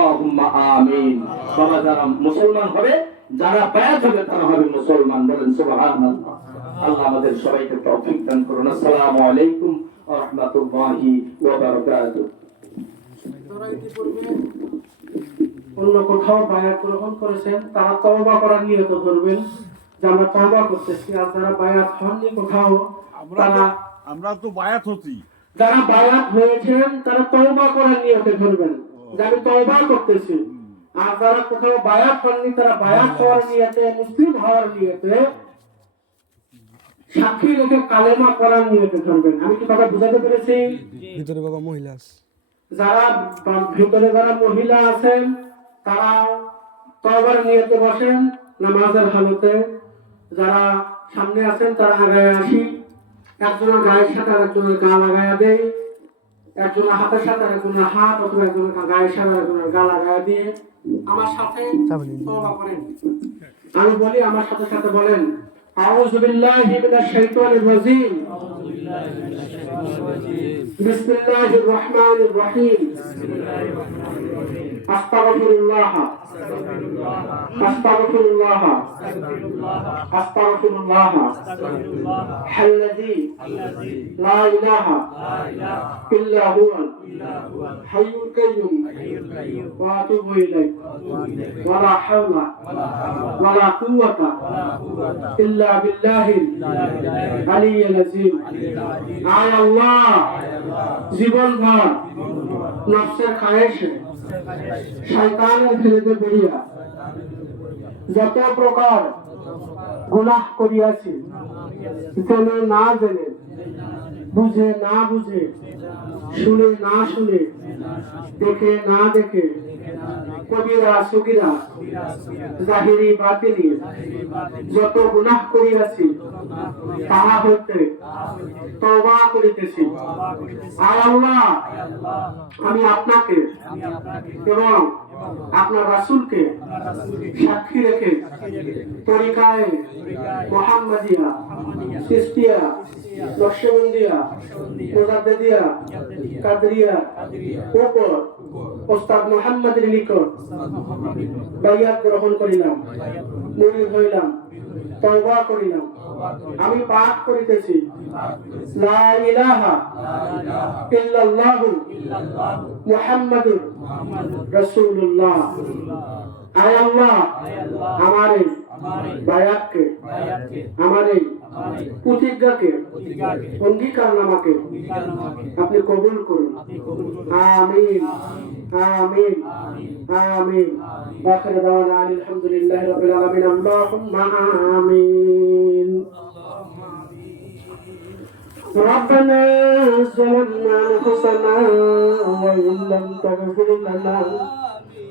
আল্লাহুম্মা আমিন। যারা মুসলমান হবে যারা বায়াত হবে তারা হবে মুসলমান বলেন সুবহানাল্লাহ। আল্লাহ আমাদের সবাইকে তৌফিক দান করুন। আসসালামু আলাইকুম ওয়া রাহমাতুল্লাহি ওয়া বারাকাতুহু। অন্য কোথাও বায়াত গ্রহণ করেছেন তারা তওবা করার নিয়ত করবেন যে আমরা তওবা করতেছি। আর যারা বায়াত হননি কোথাও আমরা তারা আমরা তো বায়াত হচ্ছি। যারা বায়াত হয়েছেন তারা তওবা করার নিয়তে করবেন যে আমি তওবা করতেছি। আর যারা কোথাও বায়াত হননি তারা বায়াত হওয়ার নিয়তে মুসলিম হওয়ার নিয়তে সাক্ষী রেখে কালেমা করার নিয়তে করবেন আমি কি কথা বুঝাতে পেরেছি? ভিতরে বাবা মহিলা আছে। যারা ভিতরে যারা মহিলা আছেন তারা তবার নিয়তে বসেন নামাজের হালতে। যারা সামনে আছেন তারা আগায় আসি। একজনের গায়ের সাথে আর একজনের গা লাগাইয়া দেয়। একজনের হাতের সাথে একজনের হাত অথবা একজনের গায়ের সাথে একজনের গালা গায়ে দিয়ে আমার সাথে তওবা করেন। আমি বলি আমার সাথে সাথে বলেন আউযু বিল্লাহি মিনাশ শাইতানির রাজিম। বিসমিল্লাহির রহমানির রহিম। আস্তাগফিরুল্লাহ। আস্তাগফিরুল্লাহ। আস্তাগফিরুল্লাহ। আল্লাযী লা ইলাহা ইল্লা হুয়াল হাইয়ুল কাইয়ুম। ওয়া আতুবু ইলাইহি। ওয়া লা হাওলা ওয়া লা কুওয়াতা ইল্লা বিল্লাহিল আলিয়্যিল আযীম। আয় আল্লাহ জীবন ভর নফসের খায়েশে। শয়তানের ফেলেতে পড়িয়া যত প্রকার গুনাহ করিয়াছি, জেনে না জেনে, বুঝে না বুঝে, শুনে না শুনে, দেখে না দেখে জাহিরি বাতিনি যত গুনাহ করিয়াছি, তাহা হইতে তওবা করিতেছি। আল্লাহ, আমি আপনাকে এবং আপনার রাসূলকে সাক্ষী রেখে তরিকায় মোহাম্মদিয়া, সিস্তিয়া, নকশবন্দিয়া কাদরিয়া, উপর ওস্তাদ মোহাম্মদের নিকট বাইয়াত গ্রহণ করিলাম মুরিদ হইলাম, তওবা করিলাম। আমি পাঠ করিতেছি, লা ইলাহা ইল্লাল্লাহু মুহাম্মাদুর রাসূলুল্লাহ। আয় আল্লাহ, আমারে বায়াতকে আমারে প্রতিজ্ঞাকে অঙ্গীকার নামাকে আপনি কবুল করুন আমিন আমিন আমিন আখির দাওয়ানা আলহামদুলিল্লাহি রাব্বিল আলামিন আল্লাহুম্মা আমিন ربنا ظلمنا انفسنا وان لم تغفر لنا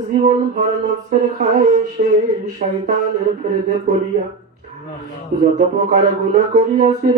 জীবন যত প্রকার গুনাহ করিয়াছি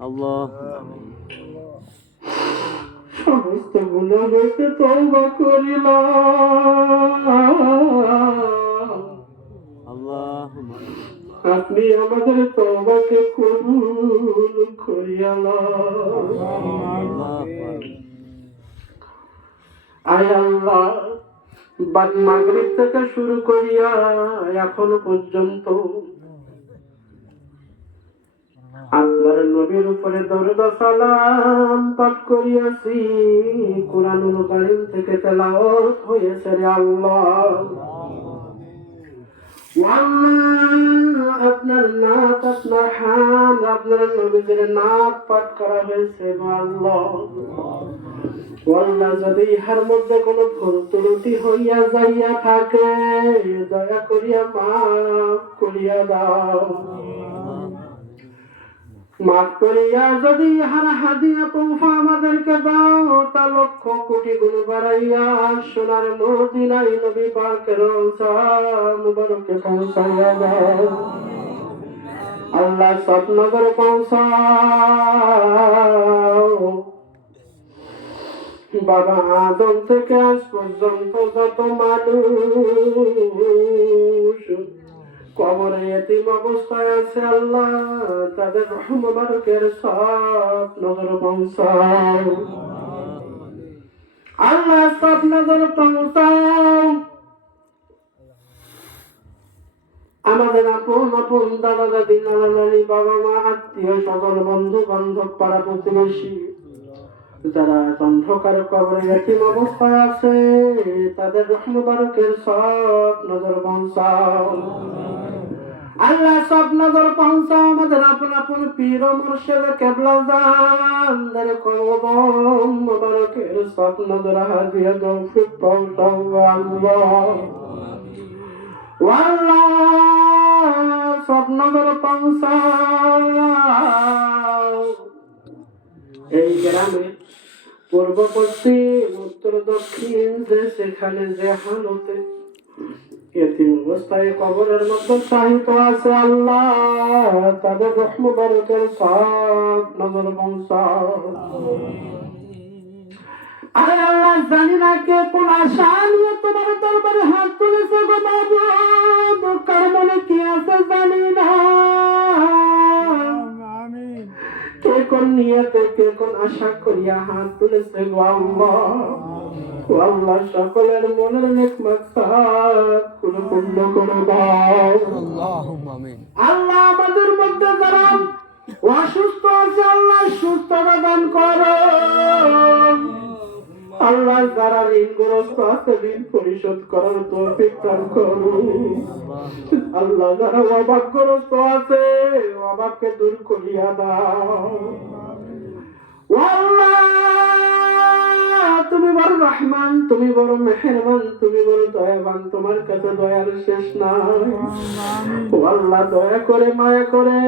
আল্লাহ। সমস্ত গুনাহ হইতে তওবা করিলাম আল্লাহ আপনি আমাদের তওবাকে কবুল করিয়ালাম আয় আল্লাহ, বাদ মাগরিব থেকে শুরু করিয়া এখন পর্যন্ত আপনার নবীর উপরে দরুদ সালাম পাঠ করিয়াছি। কোরআনুল কারীম থেকে তেলাওয়াত হয়েছে রে আল্লাহ। করা যদি ইহার মধ্যে কোনো ভুল ত্রুটি হইয়া যাইয়া থাকে, দয়া করিয়া মাফ করিয়া দাও। মাফ করিয়া যদি হারা হাদিয়া তোফা আমাদেরকে দাও, তা লক্ষ কোটি গুণ বাড়াইয়া সোনার মদিনাই নবী পাকের মুবারকে পৌঁছাইয়া দাও। আল্লাহ স্বপ্নগর পৌঁছাও। বাবা আদম থেকে আজ পর্যন্ত যত মানুষ কবরে এতিম অবস্থায় আছে, আল্লাহ তাদের রহমানুকের সব নজর পৌঁছাও। আল্লাহ সব নজর পৌঁছাও। আমাদের আপন আপন দাদা দাদি, নানা নানি, বাবা মা, আত্মীয় সকল বন্ধু বান্ধব, পাড়া প্রতিবেশী, যারা অন্ধকার কবরে এতিম অবস্থায় আছে, তাদের রহমবারকের সব নজর পৌঁছাও। আল্লাহ সব নজর পৌঁছাও, আমাদের আপন আপন পীর মুর্শিদ কেবলা কদম মুবারকের সব নজর হাজিয়া পৌঁছাও, আল্লাহ। আল্লাহ সব নজর এই গ্রামে পূর্ব পশ্চিম উত্তর দক্ষিণ যে, সেখানে যে হালতে অবস্থায় কবরের মধ্যে সাহিত্য আছে আল্লাহ, তাদের রহমতের সব নজর বংশাও আরে আল্লাহ জানি না কে কোন আশা নিয়ে তোমার দরবারে হাত তুলেছে গো বাবু। মনে কি আছে জানি না। কে কোন নিয়তে কে কোন আশা করিয়া হাত তুলেছে গো আল্লাহ। আল্লাহ সকলের আল্লাহ আমাদের মধ্যে যারা অসুস্থ আছে আল্লাহ সুস্থ দান করো। আল্লাহ যারা ঋণগ্রস্ত আছে, ঋণ পরিশোধ করার তৌফিক দান করো আল্লাহ যারা অভাবগ্রস্ত আছে, অভাবকে দূর করিয়া দাও। তুমি বড় রহমান, তুমি বড় মেহেরবান, তুমি বড় দয়াবান, তোমার কাছে দয়ার শেষ নাই। আল্লাহ, দয়া করে, মায়া করে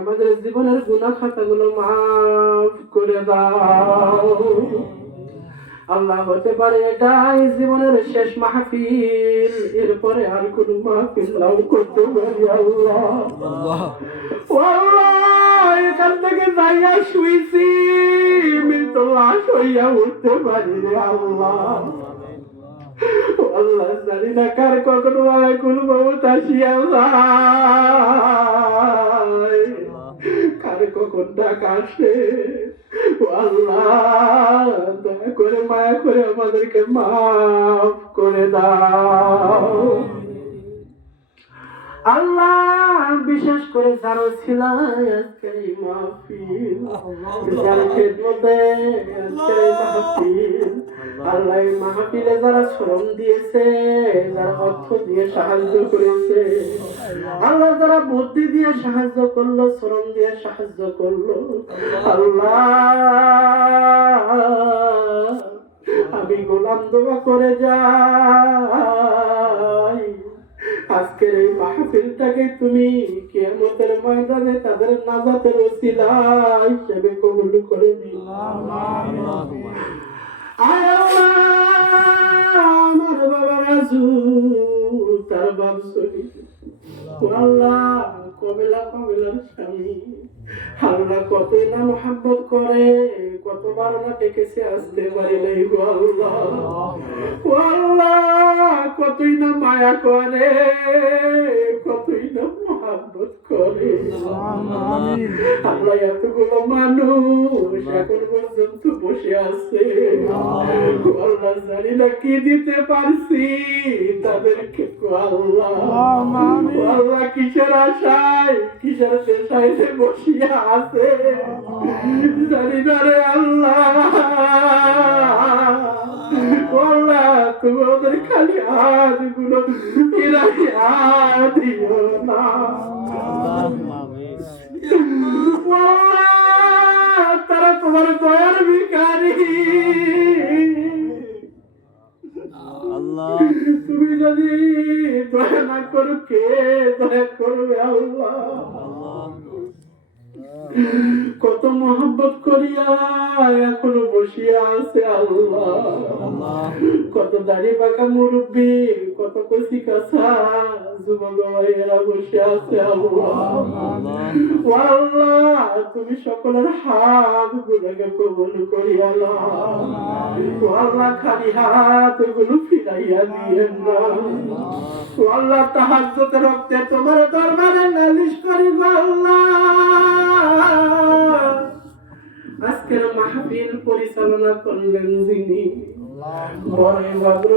আমাদের জীবনের গুনাহ খাতাগুলো মাফ করে দাও। আল্লাহ হতে পারে এটাই জীবনের শেষ মাহফিল। এরপরে আর কোন মাহফিল নাও করতে পারি আল্লাহ। আল্লাহ। এখান থেকে যাইয়া শুইছি মৃত লাশ হইয়া উঠতে পারি রে আল্লাহ। আল্লাহ জানি না কার কখনো আর কোন মমতা আসিয়া কার কখন ডাক আসে আল্লাহ দয়া করে মায়া করে আমাদেরকে মাফ করে দাও। আল্লাহ বিশেষ করে যারা ছিল আজকের এই মাহফিল যার খেদমতে আজকের এই মাহফিল আল্লাহ। এই মাহফিলে যারা শ্রম দিয়েছে যারা অর্থ দিয়ে সাহায্য করেছে আল্লাহ। যারা বুদ্ধি দিয়ে সাহায্য করল শ্রম দিয়ে সাহায্য করল আল্লাহ আমি গোলাম দোয়া করে যাই। মাহফিলটাকে তুমি কিয়ামতের ময়দানে তাদের নাজাতের ওসিলা হিসেবে কবুল করে দিও আমার বাবা রাজু, তার বাপ শরীর আল্লাহ কতই না মোহাম্মত করে, কতবার না ডেকেছে আসতে পারি নাই কতই না মায়া করে, কতই না মোহাম্মত করে। আল্লাহ এতগুলো মানুষ এখন পর্যন্ত বসে আছে। আল্লাহ জানি না কি দিতে পারছি তাদেরকে আল্লাহ। আল্লাহ কিসের আশায় কিসের পেশায় যে বসিয়া আছে? জানি না রে আল্লাহ। আল্লাহ তুমি ওদের খালি হাতগুলো ফিরাই হাত দিও না। তারা তোমার দয়ার ভিখারি। আল্লাহ। তুমি যদি দয়া না করো কে দয়া করবে আল্লাহ? আল্লাহ। কত মোহাব্বত করিয়া এখনও বসিয়া আছে আল্লাহ। কত দাড়ি পাকা মুরব্বী কত কচি কাছা যুবক ভাইয়েরা বসে আছে আল্লাহ। আল্লাহ। তুমি সকলের হাত গুলোকে কবল করিয়া ও আল্লাহ। খালি হাতগুলো ফিরাইয়া দিয়ে না। আল্লাহ। তাহাজ্জুদের রক্তে তোমার দরবারে নালিশ করি আল্লাহ। আজকের মাহফিল পরিচালনা করলেন যিনি। বড়